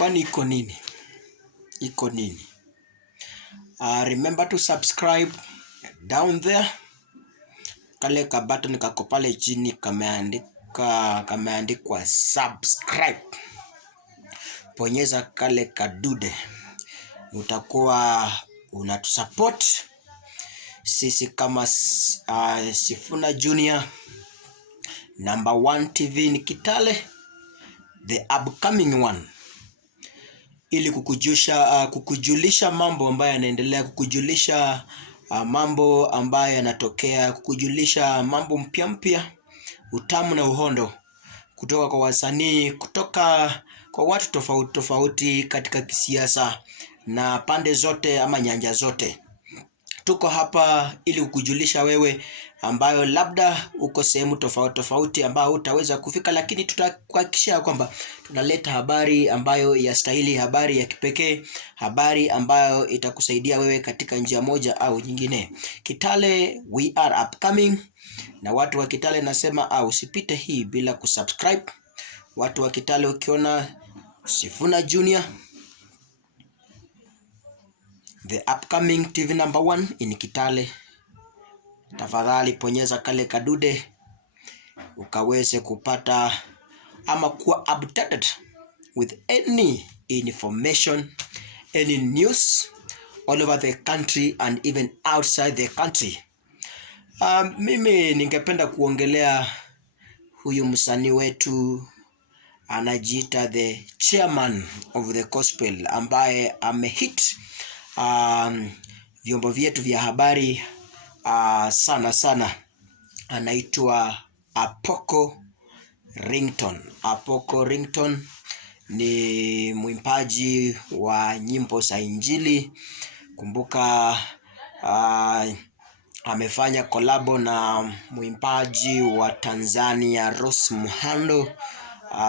Kwani iko nini? Iko nini? Remember to subscribe down there. Kale ka button kako pale chini kameandikwa subscribe. Bonyeza kale kadude. Utakuwa unatusupport sisi kama Sifuna Junior number 1 TV ni Kitale, the upcoming one, ili kukujulisha mambo ambayo yanaendelea, kukujulisha mambo ambayo yanatokea, kukujulisha mambo mpya, utamu na uhondo kutoka kwa wasanii, kutoka kwa watu tofauti katika kisiasa na pande zote ama nyanja zote. Tuko hapa ili kukujulisha wewe ambayo labda uko sehemu tofauti ambao utaweza kufika, lakini tutakuhakikishia kwamba tunaleta habari ambayo yastahili, habari ya kipekee, habari ambayo itakusaidia wewe katika njia moja au nyingine. Kitale, we are upcoming, na watu wa Kitale nasema usipite hii bila kusubscribe. Watu wa Kitale, ukiona Sifuna Junior, the upcoming TV number 1 in Kitale, tafadhali bonyeza kale kadude ukaweze kupata ama kuwa updated with any information, any news all over the country and even outside the country. Mimi ningependa kuongelea huyu msanii wetu anajiita the chairman of the gospel, ambaye amehit vyombo vyetu vya habari sana. Anaitwa Apoko Ringtone. Apoko Ringtone ni mwimbaji wa nyimbo za Injili. Kumbuka amefanya kolabo na mwimbaji wa Tanzania Rose Muhando.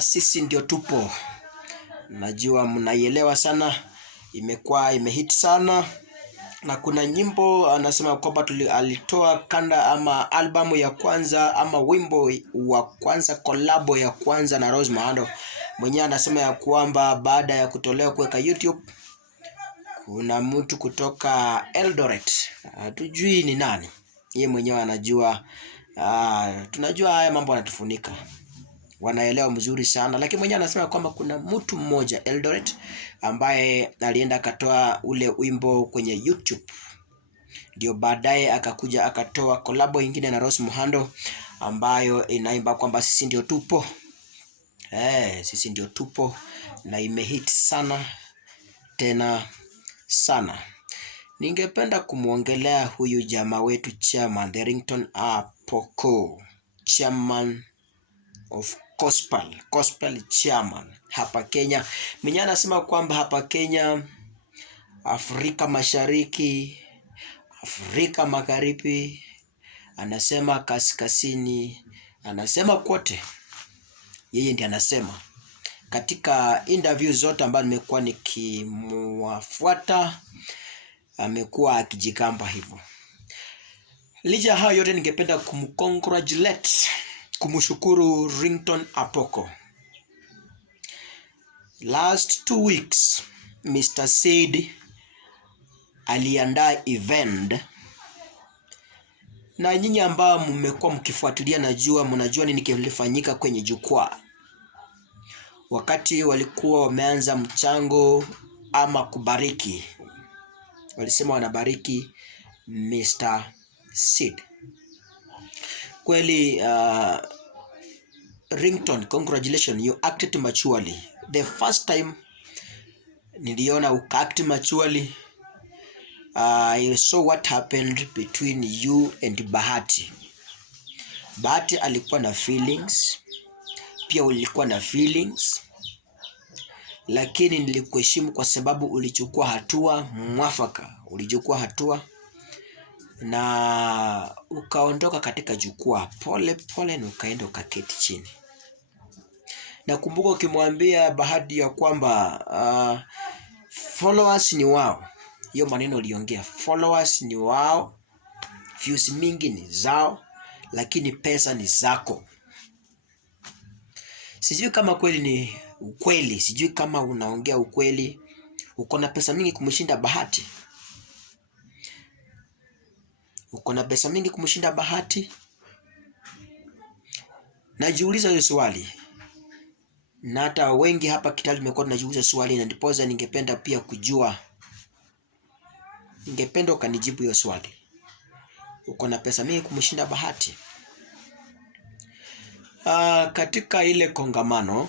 Sisi ndio tupo. Najua mnaielewa sana. Imehit sana, na kuna nyimbo anasema kwamba alitoa kanda ama albamu ya kwanza ama wimbo wa kwanza, kolabo ya kwanza na Rose Muhando. Mwenyewe anasema ya kwamba baada ya kutolewa kuweka YouTube, kuna mtu kutoka Eldoret, hatujui ni nani, yeye mwenyewe anajua. Tunajua haya mambo yanatufunika, wanaelewa mzuri sana, lakini mwenyewe anasema kwamba kuna mtu mmoja Eldoret ambaye alienda akatoa ule wimbo kwenye YouTube, ndio baadaye akakuja akatoa kolabo nyingine na Rose Muhando ambayo inaimba kwamba sisi ndio tupo. Sisi ndio tupo, na imehit sana tena sana. Ningependa kumuongelea huyu jamaa wetu chairman, the Ringtone Apoko, chairman of gospel chairman hapa Kenya. Mwenye anasema kwamba hapa Kenya, Afrika Mashariki, Afrika Magharibi, anasema kaskazini, anasema kote, yeye ndiye anasema. Katika interview zote ambazo nimekuwa nikimwafuata, amekuwa akijigamba hivyo. Licha hayo yote, ningependa kumcongratulate, kumshukuru Ringtone Apoko. Last 2 weeks Mr. Said aliandaa event, na nyinyi ambao mmekuwa mkifuatilia mnajua nini kilifanyika kwenye jukwaa. Wakati walikuwa wameanza mchango ama kubariki, walisema wanabariki Mr. Said. Kweli Ringtone, congratulations, you acted maturely. The first time niliona ukact maturely. I saw what happened between you and Bahati. Bahati alikuwa na feelings, pia ulikuwa na feelings, lakini nilikuheshimu kwa sababu ulichukua hatua mwafaka. Ulichukua hatua na ukaondoka katika jukwaa pole na ukaenda ukaketi chini. Nakumbuka ukimwambia Bahati ya kwamba followers ni wao. Hiyo maneno uliongea, followers ni wao, views mingi ni zao, lakini pesa ni zako. Sijui kama kweli ni Ukweli, sijui kama unaongea ukweli. Uko na pesa mingi kumshinda Bahati? Uko na pesa mingi kumshinda Bahati? Najiuliza hiyo swali. Na hata wengi hapa Kitale tumekuwa tunajiuliza swali, na ndiposa ningependa pia kujua. Ningependa ukanijibu hiyo swali. Uko na pesa mingi kumshinda Bahati? Katika ile kongamano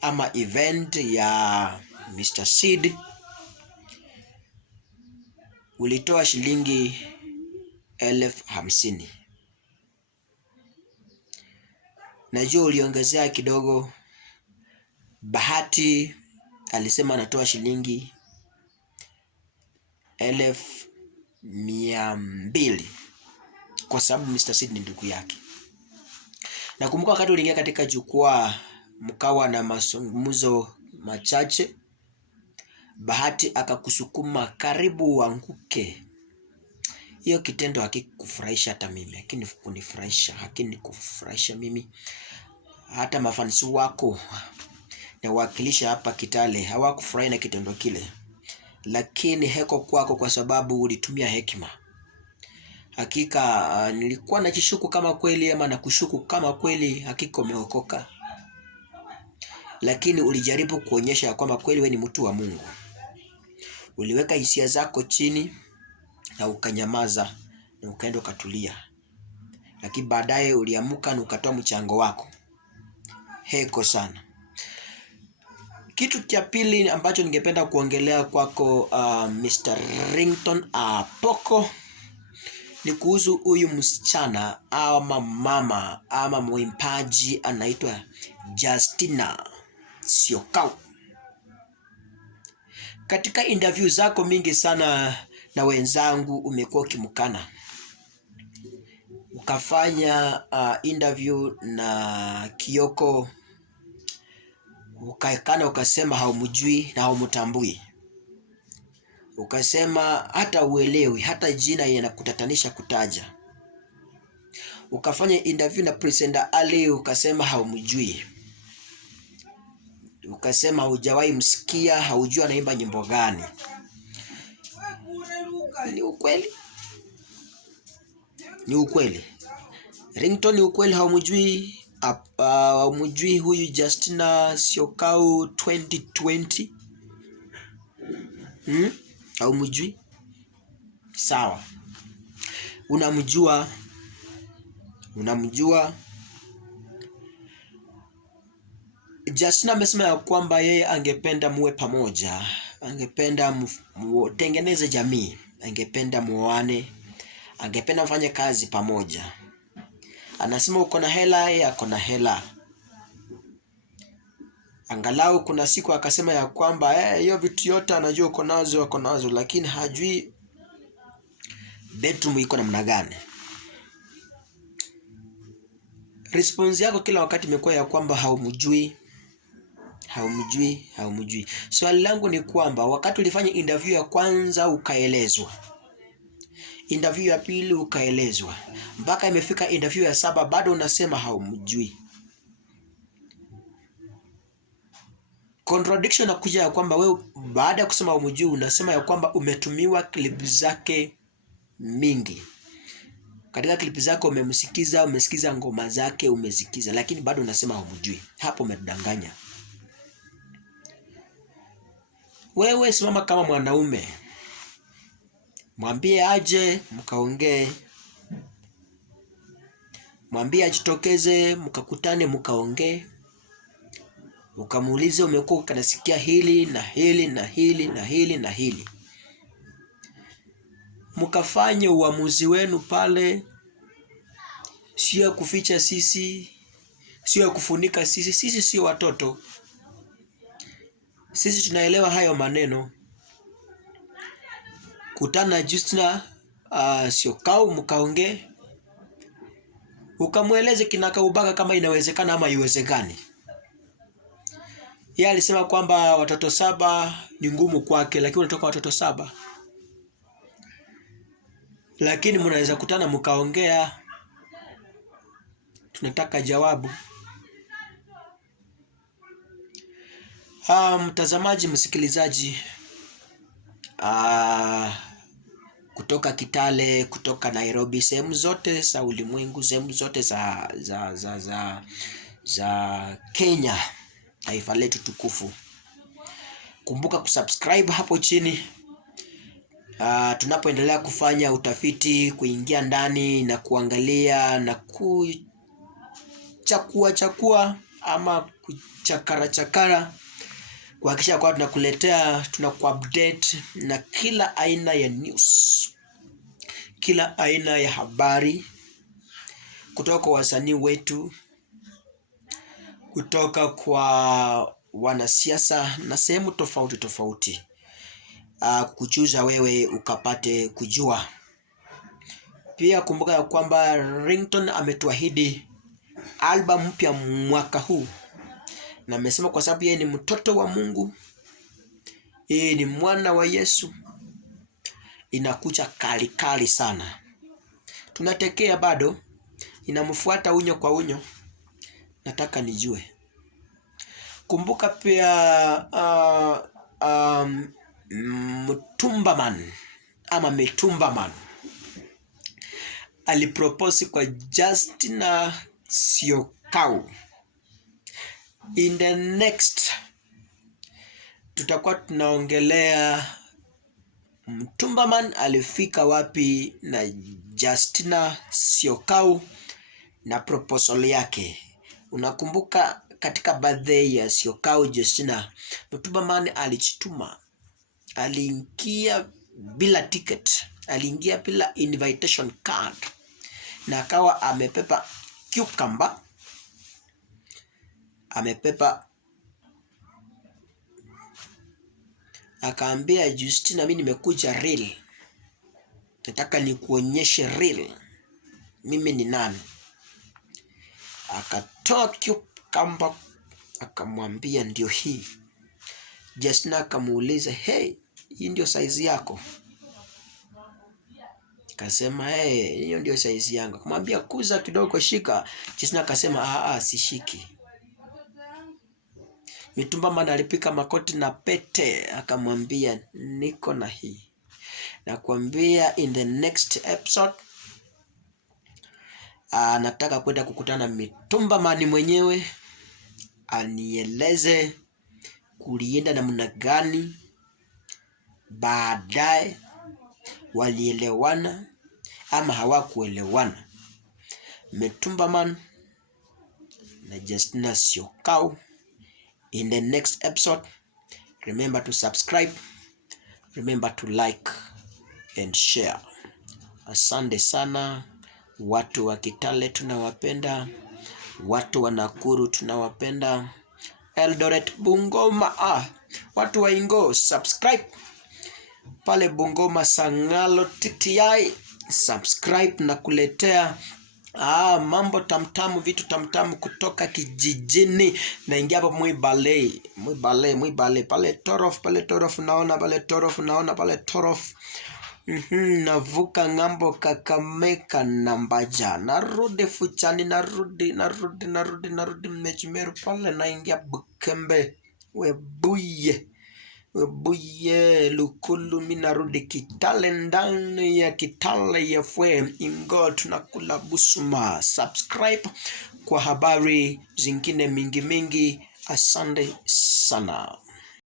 ama event ya Mr. Seed ulitoa shilingi 50,000. Najua uliongezea kidogo. Bahati alisema anatoa shilingi 200,000 kwa sababu Mr. Seed ni ndugu yake. Nakumbuka wakati uliingia katika jukwaa mkawa na mazungumzo machache, Bahati akakusukuma karibu uanguke. Hiyo kitendo hakikufurahisha hata mimi, lakini hakinikufurahisha mimi. Hata mafansi wako na wakilisha hapa Kitale hawakufurahi na kitendo kile. Lakini heko kwako kwa sababu ulitumia hekima. Hakika nilikuwa najishuku kama kweli ama nakushuku kama kweli hakika umeokoka. Lakini ulijaribu kuonyesha kwamba kweli wewe ni mtu wa Mungu. Uliweka hisia zako chini na ukanyamaza na ukaenda ukatulia. Lakini baadaye uliamuka na ukatoa mchango wako. Heko sana. Kitu cha pili ambacho ningependa kuongelea kwako Mr. Ringtone Apoko ni kuhusu huyu msichana ama mama ama mwimbaji anaitwa Justina Siokau. Katika interview zako mingi sana na wenzangu umekuwa ukimkana. Ukafanya interview na Kioko, ukaekana ukasema haumjui na haumtambui. Ukasema hata uelewi, hata jina yanakutatanisha kutaja. Ukafanya interview na presenter Ali, ukasema haumjui. Ukasema hujawahi msikia, haujui anaimba nyimbo gani. Ni ukweli? Ni ukweli. Ringtone, ni ukweli haumjui? Haumjui huyu Justina Siokau 2020? Haumjui? Sawa. Unamjua. Justina amesema ya kwamba yeye angependa muwe pamoja. Angependa mutengeneze jamii. Angependa muoane. Angependa mfanye kazi pamoja. Anasema uko na hela, yeye ako na hela. Angalau kuna siku akasema ya kwamba hiyo vitu yote anajua uko nazo, lakini hajui bedroom iko namna gani. Response yako kila wakati imekuwa ya kwamba haumjui. Swali langu ni kwamba wakati ulifanya interview ya kwanza ukaelezwa, interview ya pili ukaelezwa, mpaka imefika interview ya 7 bado unasema haumjui. Contradiction inakuja ya kwamba wewe baada ya kusema haumjui unasema ya kwamba umetumiwa clip zake mingi. Katika clip zako umesikiza ngoma zake umesikiza, lakini bado unasema haumjui. Hapo umedanganya. Wewe simama kama mwanaume. Mwambie aje mkaongee. Mwambie ajitokeze mkakutane mkaongee. Ukamuulize umekuwa ukanasikia hili na hili na hili na hili na hili. Mkafanye uamuzi wenu pale. Sio kuficha sisi, sio kufunika sisi. Sisi sio watoto. Sisi tunaelewa hayo maneno. Kutana Justina Siokau mkaongee. Ukamueleze kinakaubaga kama inawezekana ama haiwezekani. Yeye alisema kwamba watoto 7 ni ngumu kwake, lakini unatoka watoto 7. Lakini mnaweza kutana mkaongea. Tunataka jawabu. Mtazamaji, msikilizaji, kutoka Kitale, kutoka Nairobi, sehemu zote za ulimwengu, sehemu zote za Kenya, taifa letu tukufu. Kumbuka kusubscribe hapo chini. Tunapoendelea kufanya utafiti, kuingia ndani na kuangalia na kuchakua ama kuchakara kuhakikisha kwa tunakuletea, tunakuupdate na kila aina ya news, kila aina ya habari kutoka kwa wasanii wetu, kutoka kwa wanasiasa na sehemu tofauti tofauti, kujuza wewe ukapate kujua. Pia kumbuka ya kwamba Ringtone ametuahidi album mpya mwaka huu, na amesema kwa sababu yeye ni mtoto wa Mungu, yeye ni mwana wa Yesu, inakuja kali sana. Tunatekea bado, inamfuata unyo kwa unyo. Nataka nijue. Kumbuka pia Mtumbaman alipropose kwa Justina Siokau. In the next tutakuwa tunaongelea Mtumbaman alifika wapi na Justina Siokau na proposal yake. Unakumbuka katika birthday ya Siokau Justina, Mtumbaman alichituma, aliingia bila ticket, aliingia bila invitation card, na akawa amepepa cucumber, amepepa, akaambia Justina, mimi nimekuja real, nataka nikuonyeshe real mimi ni nani. Akatoa cucumber, akamwambia ndio hii. Justina akamuuliza, hey, hii ndio size yako? Akasema, hey, hiyo ndio size yangu. Akamwambia kuza kidogo, shika. Justina akasema, sishiki. Mtumbaman alipika makoti na pete, akamwambia niko na hii. Nakwambia in the next episode nataka kwenda kukutana Mtumbaman mwenyewe, anieleze kulienda namna gani, baadaye walielewana ama hawakuelewana. Mtumbaman na Justina Siokau in the next episode. Remember to subscribe, remember to like and share. Asante sana. Watu wa Kitale tunawapenda, watu wa Nakuru tunawapenda, Eldoret, Bungoma, watu wa Ingo, subscribe pale Bungoma, Sangalo, TTI, subscribe na kuletea mambo tamtamu, vitu tamtamu kutoka kijijini. Na ingia hapo Mwibale pale Torof, naona pale Torof. Navuka ngambo Kakamega na Mbaja, narudi Fuchani, narudi Mechimeru pale, naingia Bukembe, Webuye Lukulu, minarudi Kitale, ndani ya Kitale ya fwe Ingo tunakula busuma. Subscribe kwa habari zingine mingi. Asante sana.